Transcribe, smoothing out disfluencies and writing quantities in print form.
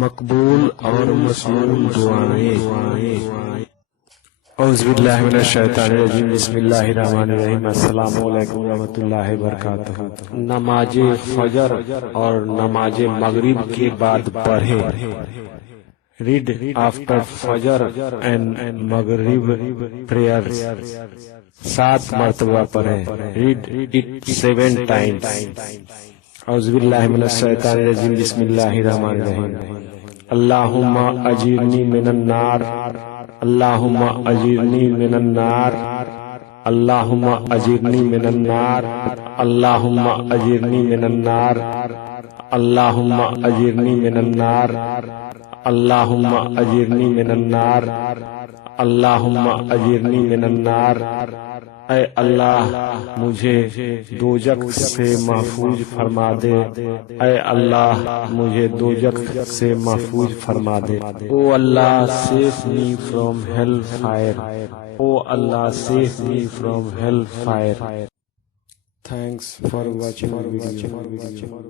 مقبول اور مسموع دعائیں۔ اعوذ باللہ من الشیطان الرجیم، بسم اللہ الرحمن الرحیم۔ السلام علیکم ورحمۃ اللہ وبرکاتہ۔ نماز فجر اور نماز مغرب کے بعد پڑھیں۔ Read after Fajr and Maghrib prayers 7 مرتبہ پڑھیں۔ Read it 7 times۔ اعوذ باللہ من الشیطان الرجیم، بسم اللہ الرحمن الرحیم۔ اللہم اجرنی من النار، اللہم اجرنی من النار، اللہم اجرنی من النار، اللہم اجرنی من النار، اللہم اجرنی من النار، اللہم اجرنی من النار، اللہم اجرنی من النار۔ اے اللہ مجھے دوزخ سے محفوظ فرما دے، اے اللہ مجھے دوزخ سے محفوظ فرما دے۔ او اللہ save me from hell fire، O Allah save me from hell fire۔ Thanks for watching our video۔